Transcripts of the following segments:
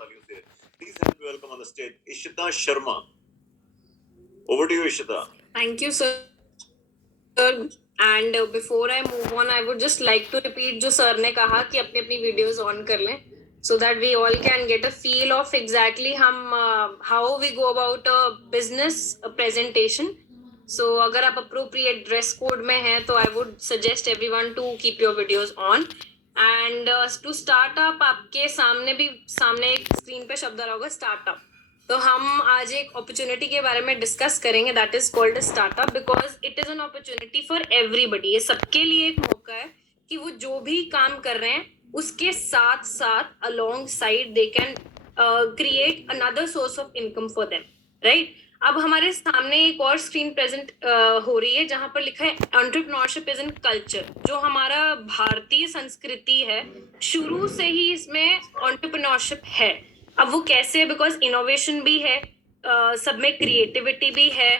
तालियों से please help me welcome on the stage Ishita Sharma. Over to you, Ishita. Thank you, sir. And before I move on, I would just like to repeat जो sir ने कहा कि अपनी अपनी videos on कर लें, so that we all can get a feel of exactly हम how we go about a business presentation. So अगर आप appropriate dress code में हैं, तो I would suggest everyone to keep your videos on. And to start up, आपके सामने एक screen पे शब्द आ रहा होगा स्टार्टअप. तो हम आज एक अपॉर्चुनिटी के बारे में डिस्कस करेंगे, that is called startup, because it is an opportunity for everybody. ये सबके लिए एक मौका है कि वो जो भी काम कर रहे हैं उसके साथ साथ along side they can create another source of income for them, right. अब हमारे सामने एक और स्क्रीन प्रेजेंट हो रही है जहां पर लिखा है एंटरप्रेन्योरशिप इज इन कल्चर. जो हमारा भारतीय संस्कृति है, शुरू से ही इसमें एंटरप्रेन्योरशिप है. अब वो कैसे, बिकॉज इनोवेशन भी है, सब में क्रिएटिविटी भी है.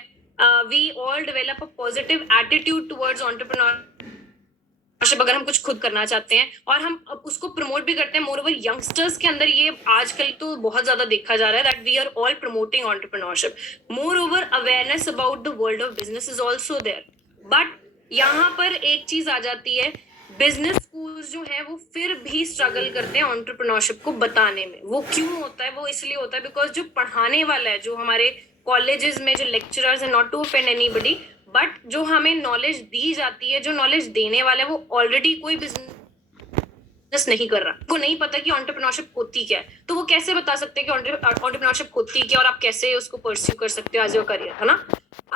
We all develop a positive attitude towards entrepreneurship अगर हम कुछ खुद करना चाहते हैं, और हम उसको प्रमोट भी करते हैं. मोर ओवर यंगस्टर्स के अंदर ये आजकल तो बहुत ज्यादा देखा जा रहा है that we are all promoting entrepreneurship. Moreover awareness about the world of business is also there. But यहाँ पर एक चीज आ जाती है, बिजनेस स्कूल्स जो है वो फिर भी स्ट्रगल करते हैं एंटरप्रेन्योरशिप को बताने में. वो क्यों होता है? वो इसलिए होता है बिकॉज जो पढ़ाने वाला है, जो हमारे कॉलेजेस में जो लेक्चरर्स है, not to offend anybody, but जो हमें नॉलेज दी जाती है, जो नॉलेज देने वाला है, वो ऑलरेडी कोई बिजनेस नहीं कर रहा. वो नहीं पता कि एंटरप्रेन्योरशिप होती क्या है, तो वो कैसे बता सकते हैं कि एंटरप्रेन्योरशिप होती क्या और आप कैसे उसको परस्यू कर सकते हो एज योर करियर, है ना.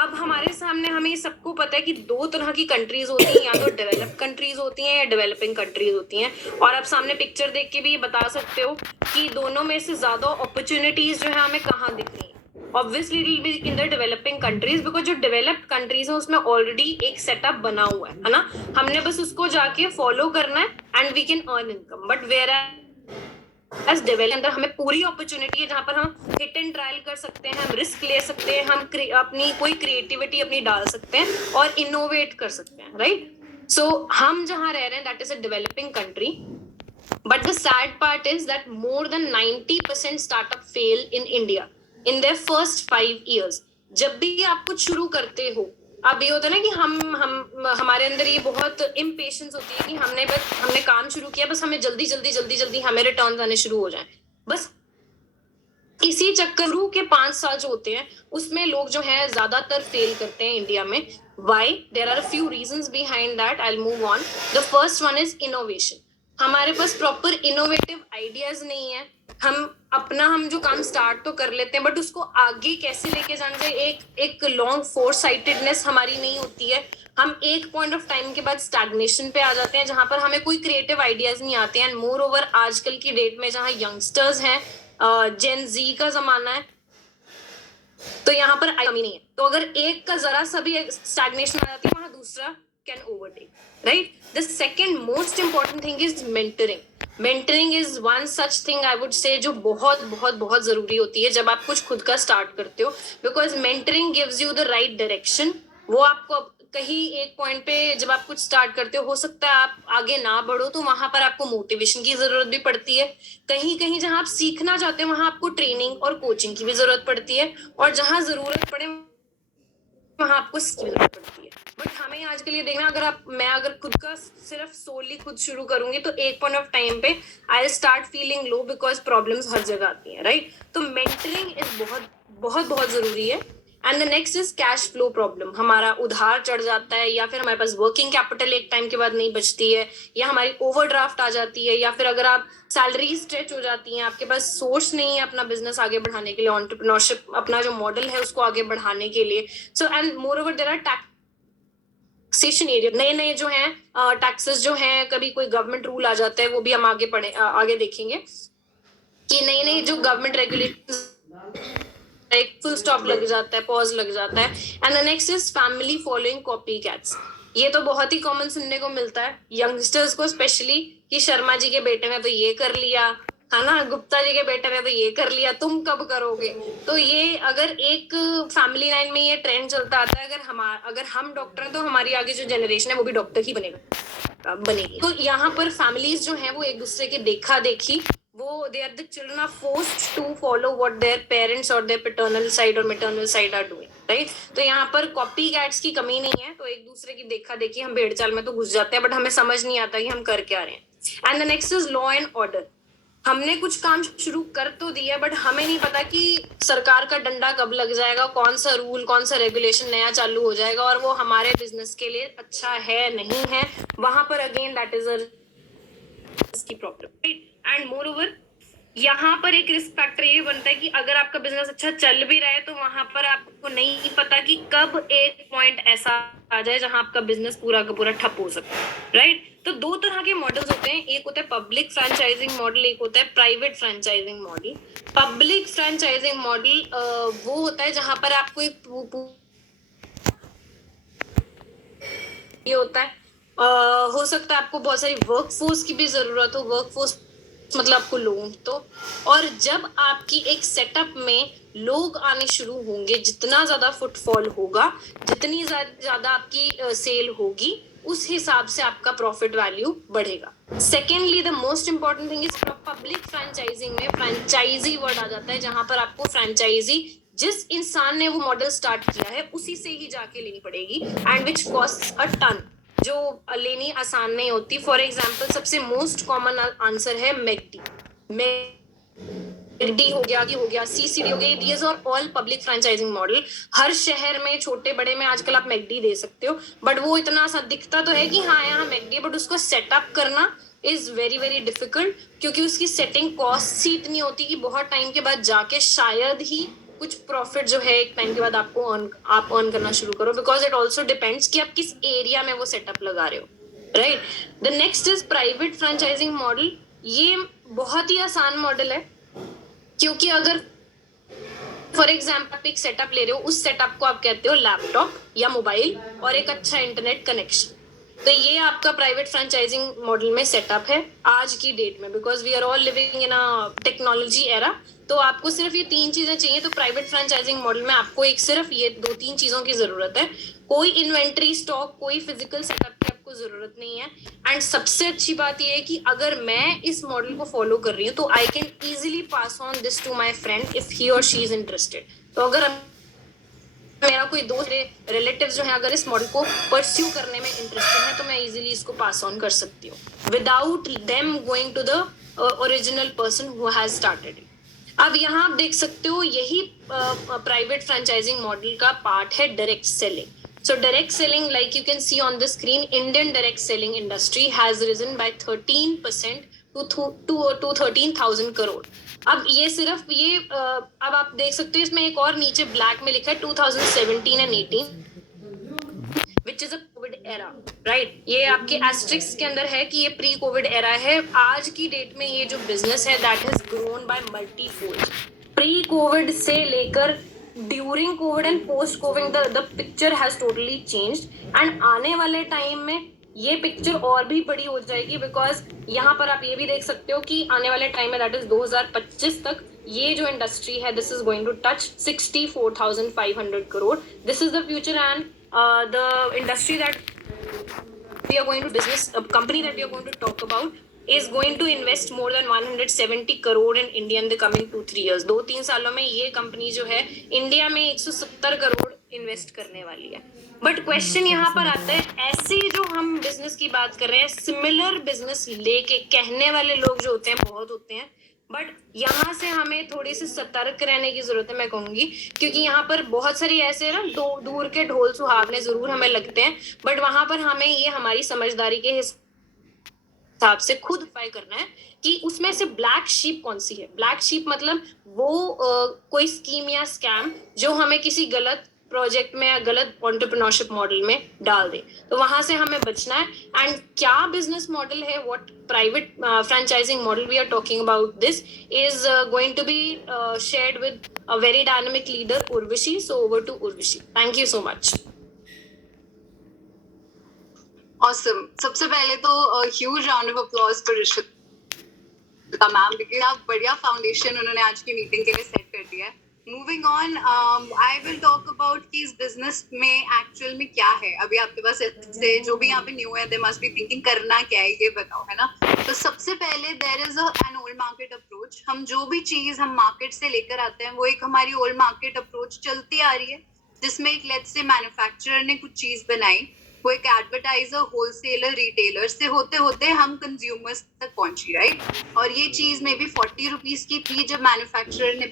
अब हमारे सामने हमें सबको पता है कि दो तरह की कंट्रीज होती हैं, या तो डेवलप कंट्रीज होती हैं या डेवलपिंग कंट्रीज होती हैं. और आप सामने पिक्चर देख के भी बता सकते हो कि दोनों में से ज्यादा अपॉर्चुनिटीज जो है हमें कहाँ दिख रही है. Obviously it will be in the developing countries, because जो डेवलप्ड कंट्रीज है उसमें ऑलरेडी एक सेटअप बना हुआ है ना. हमने बस उसको जाके फॉलो करना है and we can earn income. But whereas develop अंदर हमें पूरी अपॉर्चुनिटी है जहां पर हम हिट एंड ट्रायल कर सकते हैं, हम रिस्क ले सकते हैं, हम अपनी कोई क्रिएटिविटी अपनी डाल सकते हैं और इनोवेट कर सकते हैं, राइट. सो हम जहां रह रहे हैं that is a developing country. But the sad part is that more than 90% startup fail in India in their first 5 years. जब भी आप कुछ शुरू करते हो, अब ये होता है ना कि हम हमारे अंदर ये बहुत इम्पेशेंस होती है कि हमने काम शुरू किया, बस हमें जल्दी हमें रिटर्न्स आने शुरू हो जाएं. बस इसी चक्करों के 5 साल जो होते हैं उसमें लोग जो हैं ज्यादातर फेल करते हैं इंडिया में. Why? There are a few reasons behind that. I'll move on. The first one is innovation. हमारे पास प्रॉपर इनोवेटिव आइडियाज नहीं है. हम जो काम स्टार्ट तो कर लेते हैं, बट उसको आगे कैसे लेके जाना चाहिए, एक लॉन्ग फोरसाइटेडनेस हमारी नहीं होती है. हम एक पॉइंट ऑफ टाइम के बाद स्टैग्नेशन पे आ जाते हैं जहां पर हमें कोई क्रिएटिव आइडियाज नहीं आते हैं. एंड मोर ओवर आजकल की डेट में जहां यंगस्टर्स हैं, जेन जी का जमाना है, तो यहाँ पर कमी नहीं है. तो अगर एक का जरा सा भी स्टैग्नेशन आ जाती है, वहां दूसरा can overtake, right? The second most important thing is mentoring. Mentoring is one such thing I would say जो बहुत जरूरी होती है जब आप कुछ खुद का स्टार्ट करते हो, because mentoring gives you the right direction. वो आपको कहीं एक पॉइंट पे जब आप कुछ स्टार्ट करते हो सकता है आप आगे ना बढ़ो, तो वहां पर आपको मोटिवेशन की जरूरत भी पड़ती है. कहीं जहां आप सीखना चाहते हो वहां आपको ट्रेनिंग और कोचिंग की भी जरूरत पड़ती है, और जहां जरूरत पड़े वहां आपको स्किल जरूरत पड़ती है. बट हमें आज के लिए देखना, अगर खुद का सिर्फ सोली खुद शुरू करूंगी तो एक पॉइंट ऑफ टाइम पे I start feeling low, because problems हर जगह आती हैं, राइट. तो मेंटरिंग इज बहुत जरूरी है. And the next is cash flow problem. हमारा उधार चढ़ जाता है, या फिर हमारे पास वर्किंग कैपिटल एक टाइम के बाद नहीं बचती है, या हमारी ओवरड्राफ्ट आ जाती है, या फिर अगर आप सैलरी स्ट्रेच हो जाती है, आपके पास सोर्स नहीं है अपना बिजनेस आगे बढ़ाने के लिए, एंटरप्रेन्योरशिप अपना जो मॉडल है उसको आगे बढ़ाने के लिए. So and moreover there are taxation area, नए जो हैं टैक्सेस जो हैं, कभी कोई गवर्नमेंट रूल आ जाता है, वो भी हम आगे देखेंगे कि नई जो गवर्नमेंट रेगुलेशन एक फुल स्टॉप लग जाता है, पॉज लग जाता है. And the next is family following copy cats. ये तो बहुत ही कॉमन सुनने को मिलता है यंगस्टर्स को स्पेशली, कि शर्मा जी के बेटे ने तो ये कर लिया, है ना, गुप्ता जी के बेटे ने तो ये कर लिया, तुम कब करोगे. तो ये अगर एक फैमिली लाइन में ये ट्रेंड चलता आता है, अगर हम डॉक्टर हैं तो हमारी आगे जो जनरेशन है वो भी डॉक्टर ही बनेगी. तो यहाँ पर फैमिलीज जो हैं वो एक दूसरे के देखा देखी वो they are the children are forced to follow what their parents or their paternal side or maternal side are doing, right? तो यहाँ पर कॉपी कैट्स की कमी नहीं है, तो एक दूसरे की देखा देखी हम भेड़ चाल में तो घुस जाते हैं, बट हमें समझ नहीं आता कि हम कर क्या रहे हैं. And the next is law and order. हमने कुछ काम शुरू कर तो दिया, बट हमें नहीं पता कि सरकार का डंडा कब लग जाएगा, कौन सा रूल कौन सा रेगुलेशन नया चालू हो जाएगा और वो हमारे बिजनेस के लिए अच्छा है नहीं है. वहां पर अगेन दैट इज की problem, right? And more over यहाँ पर एक रिस्क फैक्टर ये बनता है कि अगर आपका बिजनेस अच्छा चल भी रहा है तो वहां पर आपको नहीं पता कि कब एक पॉइंट ऐसा आ जाए जहां आपका बिजनेस पूरा का पूरा ठप हो सकता है, राइट? तो दो तरह के मॉडल्स होते हैं, एक होता है पब्लिक फ्रेंचाइजिंग मॉडल, एक होता है private franchising model. Public franchising model वो होता है जहां पर आपको एक ये होता है हो सकता है आपको बहुत सारी वर्कफोर्स की भी जरूरत हो, वर्कफोर्स मतलब आपको लोग तो, और जब आपकी एक सेटअप में लोग आने शुरू होंगे, जितना ज्यादा फुटफॉल होगा, जितनी ज्यादा आपकी सेल होगी, उस हिसाब से आपका प्रॉफिट वैल्यू बढ़ेगा. Secondly the most important thing is public franchising में फ्रेंचाइजी वर्ड आ जाता है, जहां पर आपको फ्रेंचाइजी जिस इंसान ने वो मॉडल स्टार्ट किया है उसी से ही जाके लेनी पड़ेगी, and which cost a ton, जो लेनी आसान नहीं होती. फॉर एग्जाम्पल सबसे मोस्ट कॉमन आंसर है मैकडी. मैकडी हो गया सीसीडी हो गया, these are all public franchising model. हर शहर में छोटे बड़े में आजकल आप मैकडी दे सकते हो, बट वो इतना सा दिखता तो है कि हाँ यहाँ मैकडी, बट उसको सेटअप करना इज वेरी वेरी डिफिकल्ट, क्योंकि उसकी सेटिंग कॉस्ट ही इतनी होती कि बहुत टाइम के बाद जाके शायद ही कुछ प्रॉफिट जो है एक टाइम के बाद आप अर्न करना शुरू करो, बिकॉज इट ऑल्सो डिपेंड्स कि आप किस एरिया में वो सेटअप लगा रहे हो, right? The next is private franchising model. ये बहुत ही आसान मॉडल है, क्योंकि अगर फॉर एग्जाम्पल आप एक सेटअप ले रहे हो, उस सेटअप को आप कहते हो लैपटॉप या मोबाइल और एक अच्छा इंटरनेट कनेक्शन, तो ये आपका प्राइवेट फ्रेंचाइजिंग मॉडल में सेटअप है आज की डेट में, because we are all living in a technology era. तो आपको सिर्फ ये 3 चीजें चाहिए, तो प्राइवेट फ्रेंचाइजिंग मॉडल में आपको एक सिर्फ ये 2-3 चीजों की जरूरत है. कोई इन्वेंट्री स्टॉक, कोई फिजिकल सेटअप की आपको जरूरत नहीं है. एंड सबसे अच्छी बात ये है कि अगर मैं इस मॉडल को फॉलो कर रही हूँ तो I can easily pass on this to my friend if he or she is interested. तो अगर मेरा कोई दोस्त रिलेटिव जो है अगर इस मॉडल को परस्यू करने में इंटरेस्टेड है तो मैं इजीली इसको पास ऑन कर सकती हूँ without them going to the original person who has started. अब यहाँ आप देख सकते हो यही प्राइवेट फ्रेंचाइजिंग मॉडल का पार्ट है direct selling. So direct selling, like you can see on the screen, Indian direct selling industry has risen by 13% to 13,000 crore. अब ये सिर्फ ये अब आप देख सकते हो इसमें एक और नीचे ब्लैक में लिखा है 2017 and 18 which is a Covid era, right? ये आपके एस्ट्रिक्स के अंदर है कि ये प्री कोविड एरा है. आज की डेट में ये जो बिजनेस है that has grown by multifold. Pre Covid से लेकर during Covid and post Covid the picture has totally changed, and आने वाले टाइम में ये पिक्चर और भी बड़ी हो जाएगी, बिकॉज यहाँ पर आप ये भी देख सकते हो कि आने वाले टाइम में दैट इज 2025 तक ये जो इंडस्ट्री है this is going to touch 64,500 crore. This is the future and the industry that we are going to business company that we are going to talk about is going to invest more than 170 crore in India in the coming 2-3 years. 2-3 सालों में ये company जो है India में 170 crore invest करने वाली है. But question यहाँ पर आता है, ऐसे जो हम बिजनेस की बात कर रहे हैं, सिमिलर बिजनेस लेके कहने वाले लोग जो होते हैं बहुत होते हैं, बट यहाँ से हमें थोड़ी सी सतर्क रहने की जरूरत है मैं कहूंगी, क्योंकि यहाँ पर बहुत सारी ऐसे ना दूर के ढोल सुहावने जरूर हमें लगते हैं, बट वहां पर हमें ये हमारी समझदारी के हिसाब से खुद ट्राई करना है कि उसमें से ब्लैक शीप कौन सी है. ब्लैक शीप मतलब वो कोई स्कीम या स्कैम जो हमें किसी गलत प्रोजेक्ट में या गलत एंटरप्रेन्योरशिप मॉडल में डाल दे, तो वहां से हमें बचना है. एंड क्या बिजनेस मॉडल है, what private franchising model we are talking about, this is going to be shared with a very dynamic leader Urvashi. So over to Urvashi. Thank you so much. Awesome. सबसे पहले तो huge round of applause for Rishita ma'am, because आप बढ़िया foundation उन्होंने आज की meeting के लिए सेट कर दिया है. Moving on, I will talk about कि इस बिजनेस में एक्चुअल में क्या है. अभी आपके पास से जो भी यहाँ पे न्यू है, दे मस्ट बी थिंकिंग करना क्या है, ये बताओ, है ना. तो सबसे पहले there is an old market approach. हम जो भी चीज हम मार्केट से लेकर आते हैं वो एक हमारी ओल्ड मार्केट अप्रोच चलती आ रही है, जिसमें एक लेट्स से मैन्युफैक्चरर ने कुछ चीज बनाई, वो एक एडवर्टाइजर, होलसेलर, रिटेलर से होते होते हम कंज्यूमर्स तक पहुंची, राइट. और ये चीज में भी 40 रुपीज की थी जब मैन्युफैक्चरर ने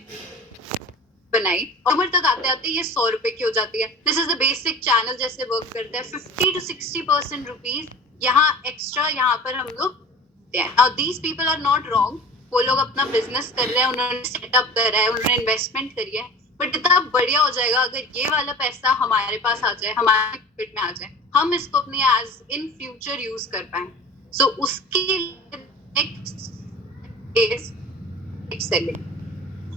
बनाई, कमर तक आते आते ये 100 रुपए की हो जाती है. This is the basic channel जैसे वर्क करता है. 50 to 60% रुपीज यहाँ एक्स्ट्रा यहाँ पर हम लोग देते हैं. Now these people are not wrong. वो लोग अपना बिजनेस कर रहे हैं, उन्होंने सेटअप करा है, उन्होंने इन्वेस्टमेंट करी है. बट इतना बढ़िया हो जाएगा अगर ये वाला पैसा हमारे पास आ जाए, हमारे पॉकेट में आ जाए, हम इसको अपने एज इन फ्यूचर यूज कर पाए. सो उसके next is selling.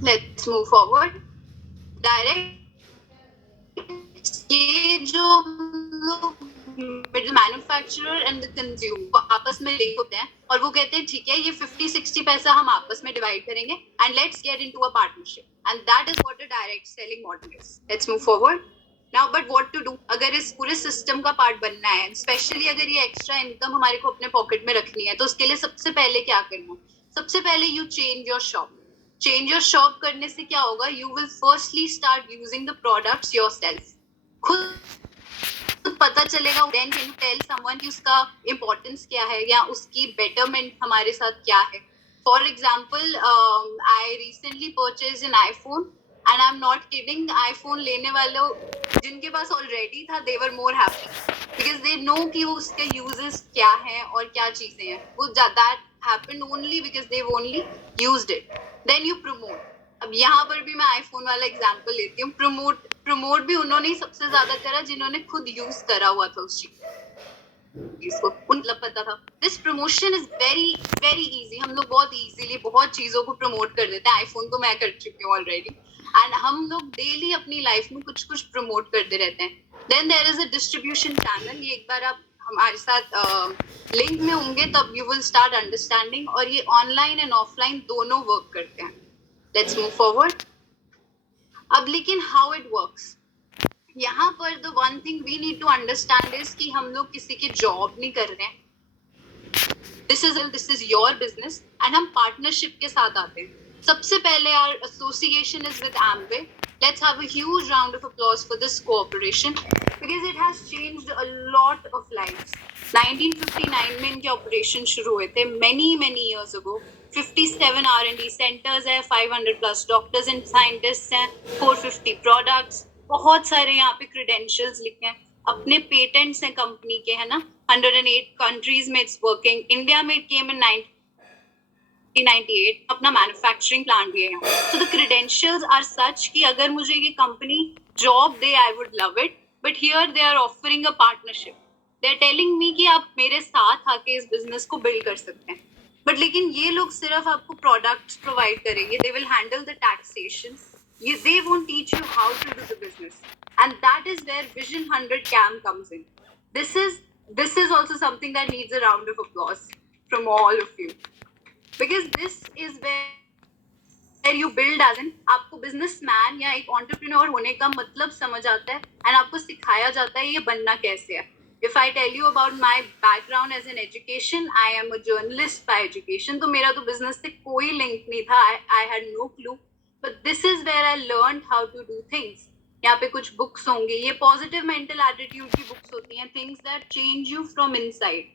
Let's move forward. Direct, ये जो middle manufacturer and the consumer आपस में लिंक होते हैं और वो कहते हैं ठीक है ये 50-60 पैसा हम आपस में डिवाइड करेंगे and let's get into a partnership. And that is what a direct selling model is. Let's move forward now. But what to do अगर इस पूरे सिस्टम का पार्ट बनना है, स्पेशली अगर ये एक्स्ट्रा इनकम हमारे को अपने पॉकेट में रखनी है, तो उसके लिए सबसे पहले क्या करना है? सबसे पहले you change your shop. Change your shop करने से क्या होगा? You will firstly start using the products yourself. खुद पता चलेगा. Then can you tell someone कि उसका इंपॉर्टेंस क्या है या उसकी बेटरमेंट हमारे साथ क्या है. For example, I recently purchase an iPhone and I am not kidding. IPhone लेने वालों जिनके पास ऑलरेडी था, they were more happy because they know कि वो उसके यूजेस क्या हैं और क्या चीजें हैं. वो that happened only because they only used it. Then you promote. अब यहाँ पर भी मैं आईफोन वाला एग्जांपल लेती हूँ. प्रमोट भी उन्होंने ही सबसे ज्यादा करा जिन्होंने खुद यूज करा हुआ था उस चीज को, मतलब पता था. This promotion is very very easy. हम लोग बहुत इजीली बहुत चीजों को प्रमोट कर देते हैं. आईफोन तो मैं कर चुकी हूँ ऑलरेडी एंड हम लोग डेली अपनी लाइफ में कुछ कुछ प्रमोट करते रहते हैं. Then there is a distribution channel. ये एक बार आप हमारे साथ लिंक में होंगे तब यू विल स्टार्ट अंडरस्टैंडिंग. और ये ऑनलाइन एंड ऑफलाइन दोनों वर्क करते हैं. Let's move forward. अब लेकिन हाउ इट वर्क्स, यहाँ पर the one thing we need to understand is कि हम लोग किसी की जॉब नहीं कर रहे हैं. This is your business and हम पार्टनरशिप के साथ आते हैं. सबसे पहले our association is with Amway. Let's have a huge round of applause for this cooperation because it has changed a lot of lives. 1959 में इनके ऑपरेशन शुरू हुए थे. many years ago. 57 R&D centers है, 500 plus doctors and scientists हैं, 450 products, बहुत सारे यहाँ पे credentials लिखे हैं, अपने patents हैं कंपनी के, है ना. 108 countries में it's working. India में it came in 1998. अपना मैन्युफैक्चरिंग प्लांट भी है यहाँ. So the credentials are such कि अगर मुझे ये कंपनी जॉब दे, I would love it. But here they are offering a partnership. They are telling me कि आप मेरे साथ आके इस बिजनेस को बिल्ड कर सकते हैं. बट लेकिन ये लोग सिर्फ आपको प्रोडक्ट्स प्रोवाइड करेंगे. They will handle the taxation. They won't teach you how to do the business. And that is where Vision 100 CAM comes in. This is also something that needs a round of applause from all of you. Because this is where you build as in आपको businessman या एक entrepreneur होने का मतलब समझ आता है and आपको सिखाया जाता है ये बनना कैसे है. If I tell you about my background as an education, I am a journalist by education. तो मेरा तो business से कोई link नहीं था. I had no clue. But this is where I learned how to do things. यहाँ पे कुछ books होंगे. ये positive mental attitude की books होती हैं. Things that change you from inside.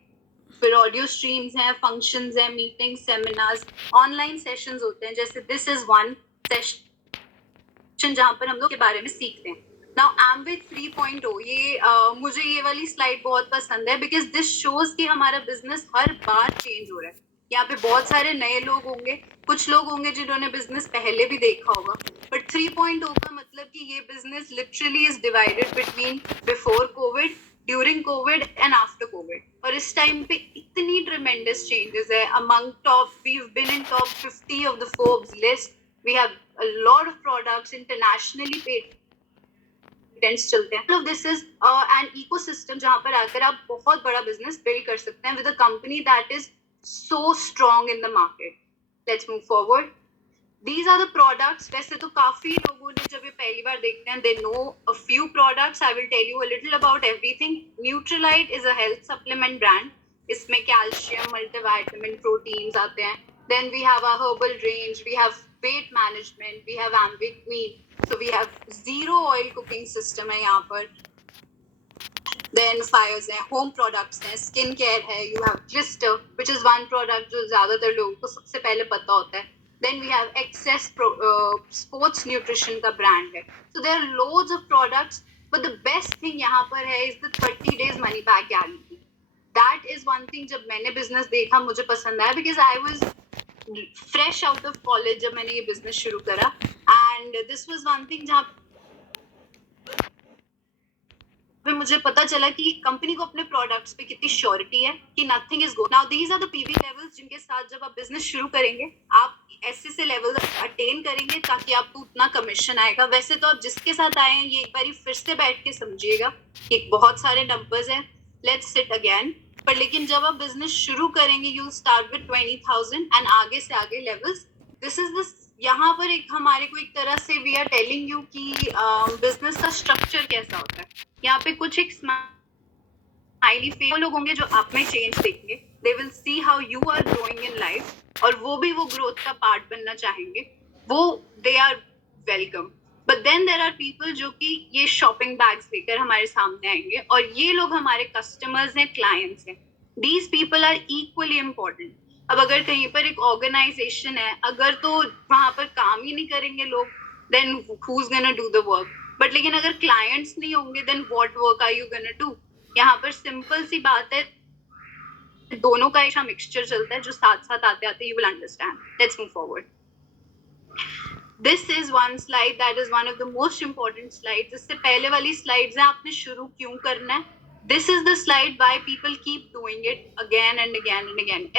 फिर ऑडियो स्ट्रीम्स हैं, फंक्शंस हैं, मीटिंग्स, सेमिनार्स, ऑनलाइन सेशंस होते हैं. जैसे दिस इज वन सेशन जहां पर हम लोग के बारे में सीखते हैं. नाउ Amway 3.0, ये मुझे ये वाली स्लाइड बहुत पसंद है बिकॉज दिस शोज कि हमारा बिजनेस हर बार चेंज हो रहा है. यहाँ पे बहुत सारे नए लोग होंगे, कुछ लोग होंगे जिन्होंने बिजनेस पहले भी देखा होगा. बट 3.0 का मतलब कि ये business literally is divided between before Covid, during Covid and after Covid. और इस टाइम पे इतनी ट्रेमेंडस चेंजेस है. Among top, we've been in top 50 of the Forbes list. We have a lot of products internationally patents चलते हैं. All of this is an ecosystem जहाँ पर आकर आप बहुत बड़ा बिजनेस बिल्ड कर सकते हैं with a company that is so strong in the market. Let's move forward. These are the products. वैसे तो काफी लोगों ने जब ये पहली बार देखते हैं, they know a few products. I will tell you a little about everything. Nutrilite is a health supplement brand. इसमें calcium, multivitamin, proteins आते हैं. Then we have our herbal range. We have weight management. We have Ambic meat. So we have zero oil cooking system है यहाँ पर. Then fires हैं, home products हैं, skin care है. You have Glister, which is one product जो ज़्यादातर लोगों को सबसे पहले पता होता है. Then we have Excess sports nutrition का brand है. So there are loads of products, but the best thing यहाँ पर है is the 30 days money back guarantee. That is one thing जब मैंने business देखा मुझे पसंद आया, because I was fresh out of college जब मैंने ये business शुरू करा, and this was one thing जहाँ फिर मुझे पता चला कि कंपनी को अपने प्रोडक्ट्स पे कितनी श्योरिटी है कि nothing is good. Now these are the PV levels जिनके साथ जब आप बिजनेस शुरू करेंगे आप ऐसे से लेवल अटेन करेंगे ताकि आपको उतना कमीशन आएगा. वैसे तो आप जिसके साथ आए हैं ये एक बार फिर से बैठ के समझिएगा कि बहुत सारे नंबर्स हैं, लेट्स सिट अगेन. पर लेकिन जब आप बिजनेस शुरू करेंगे यू स्टार्ट विद 20,000 एंड आगे से आगे लेवल्स. This is this. यहाँ पर एक हमारे को एक तरह से वी आर टेलिंग यू कि बिजनेस का स्ट्रक्चर कैसा होता है. यहाँ पे कुछ एक स्माइली फेस लोग होंगे जो आप में चेंज देखेंगे. They will see how you are growing in life और वो भी वो ग्रोथ का पार्ट बनना चाहेंगे. वो they are welcome. But then there are people जो कि ये शॉपिंग बैग्स लेकर हमारे सामने आएंगे और ये लोग हमारे कस्टमर्स हैं, क्लाइंट्स हैं. These people are equally important. अब अगर कहीं पर एक ऑर्गेनाइजेशन है, अगर तो वहां पर काम ही नहीं करेंगे लोग, then who is gonna do the work. But लेकिन अगर क्लाइंट्स नहीं होंगे then what work are you gonna do. यहाँ पर सिंपल सी बात है, दोनों का एक मिक्सचर चलता है जो साथ साथ आते आते you will understand. Let's move forward. This is one slide that is one of the most important slides. इससे पहले वाली स्लाइड्स हैं आपने शुरू क्यों करना है. This is the slide why people keep doing it again and again and again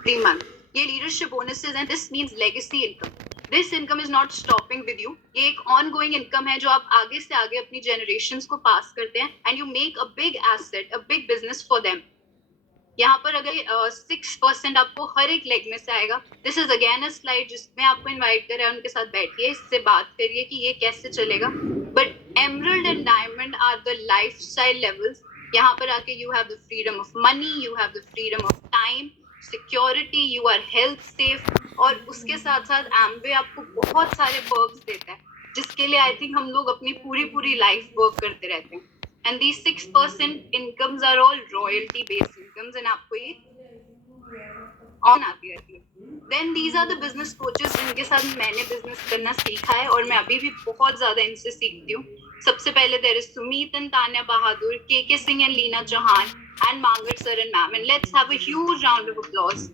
every month. ये लीडरशिप बोनसेस हैं. This means legacy income. This income is not stopping with you. ये एक ऑनगोइंग इनकम है जो आप आगे से आगे अपनी जनरेशंस को पास करते हैं and you make a big asset, a big business for them. यहाँ पर अगर 6% आपको हर एक लेग में से आएगा. This is again a slide जिसमें आपको इनवाइट कर रहा है, उनके साथ बैठिए, इससे बात करिए कि ये कैसे चलेगा. But emerald and diamond are the lifestyle levels. यहाँ पर आके you have the freedom of money, you have the freedom of time, security, you are health safe. और उसके साथ साथ एम्वे आपको बहुत सारे पर्क्स देता है जिसके लिए आई थिंक हम लोग अपनी पूरी लाइफ वर्क करते रहते हैं. And these 6% incomes are all royalty based incomes and आपको ये ऑन आती रहती है. Then these are the business coaches जिनके साथ मैंने बिजनेस करना सीखा है और मैं अभी भी बहुत ज्यादा इनसे सीखती हूँ. सबसे पहले there is Sumit and Tanya Bahadur, KK Singh and Leena Chauhan and Mangat sir and ma'am, and let's have a huge round of applause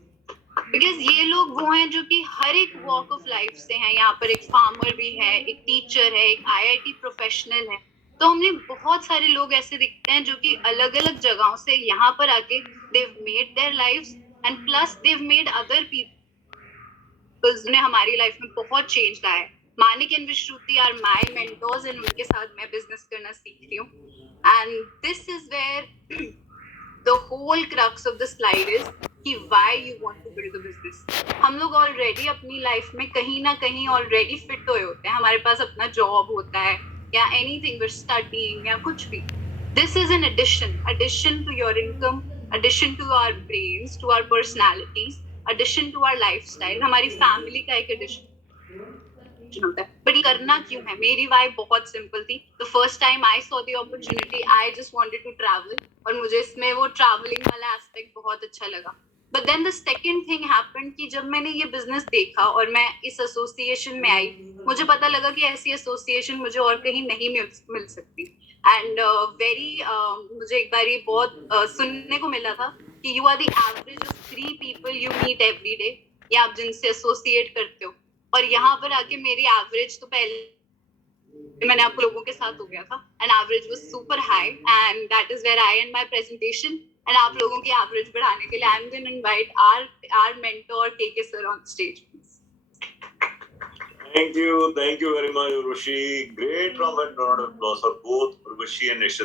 because ये लोग वो हैं जो कि हर एक वॉक ऑफ लाइफ से हैं. यहाँ पर एक फार्मर भी है, एक टीचर है, एक IIT प्रोफेशनल है. तो हमने बहुत सारे लोग ऐसे दिखते हैं जो कि अलग अलग जगहों से यहाँ पर आके they've made their lives and plus they've made other people ने हमारी लाइफ में बहुत चेंज लाया है. Manik and Vishruti are my mentors and उनके साथ मैं बिजनेस करना सीख रही हूँ. And this is where the whole crux of the slide is कि why you want to build a business. हम लोग ऑलरेडी अपनी लाइफ में कहीं ना कहीं ऑलरेडी फिट हुए होते हैं. हमारे पास अपना जॉब होता है या एनीथिंग वी स्टडीइंग या कुछ भी. This is an addition to your income, addition to our brains, to our personalities, addition to our lifestyle. हमारी फैमिली का एक addition होता है. बट ये करना क्यों है? मेरी वाइफ बहुत सिंपल थी. The first time I saw the opportunity I just wanted to travel और मुझे इसमें वो ट्रैवलिंग वाला एस्पेक्ट बहुत अच्छा लगा. But then the second thing happened कि जब मैंने ये बिजनेस देखा और मैं इस एसोसिएशन में आई, मुझे पता लगा कि ऐसी एसोसिएशन मुझे और कहीं नहीं मिल सकती. एंड मुझे एक बार ये बहुत सुनने को मिला था कि you are the average of 3 people you meet every day या आप जिनसे एसोसिएट करते हो. और यहाँ पर आके मेरी एवरेज तो पहले मैंने आपको लोगों के साथ हो गया था and average was super high and that is where I end my presentation. And आप लोगों की एवरेज बढ़ाने के लिए I am going to invite our mentor K K sir on stage. Thank you very much, Urvashi. Great round of applause for both Urvashi and Nishit.